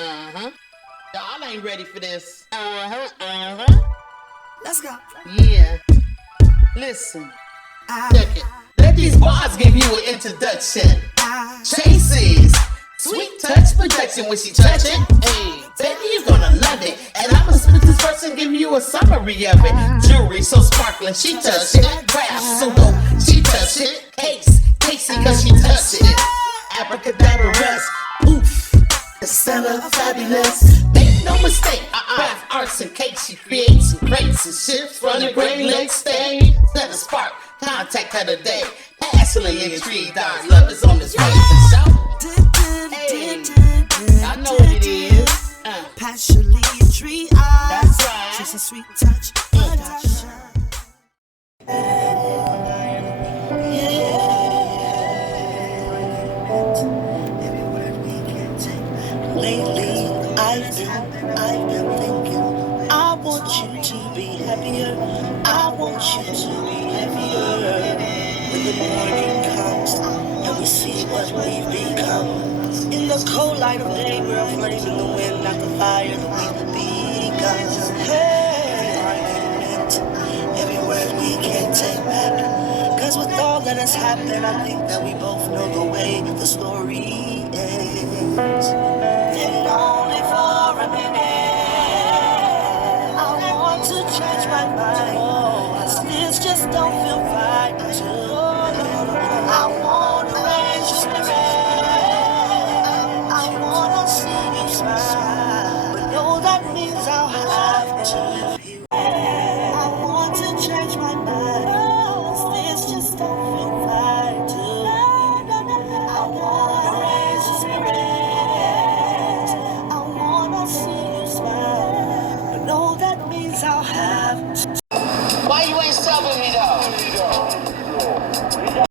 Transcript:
Uh-huh. Y'all ain't ready for this. Let's go. Yeah. Listen. Check it. Let these bars give you an introduction. Tracy's sweet touch production when she touch it. Hey, baby, you gonna love it. And I'ma spit this verse and give you a summary of it. Jewelry so sparkling, she touch it. Craft so dope, she touch it. Case, Casey, cause she touch it. Abracadabra rest, oof. The seller fabulous. Make no mistake, craft arts and cakes. She creates and creates and shifts from the Great Lakes state. Set a spark, contact her today. Passionately intrigued, our love is on this way. Hey, I know what it is. Passionately intrigued. That's right. She's a sweet touch. Lately, I've been thinking, I want you to be happier. I want you to be happier. When the morning comes and we see what we've become. In the cold light of day, we're a flame in the wind, not the fire that we've begun. Hey, argument, every word we can't take back. Cause with all that has happened, I think that we both know the way the story ends. And only for a minute, I want to change my mind. Cause this just don't feel right. I wanna raise your spirit. I wanna see you smile. But no, that means I'll have to. I want to change my mind. Cause this just don't feel right. I wanna raise your spirit. I wanna see you smile. But no, that means I'll have to. Why you ain't subbing me though?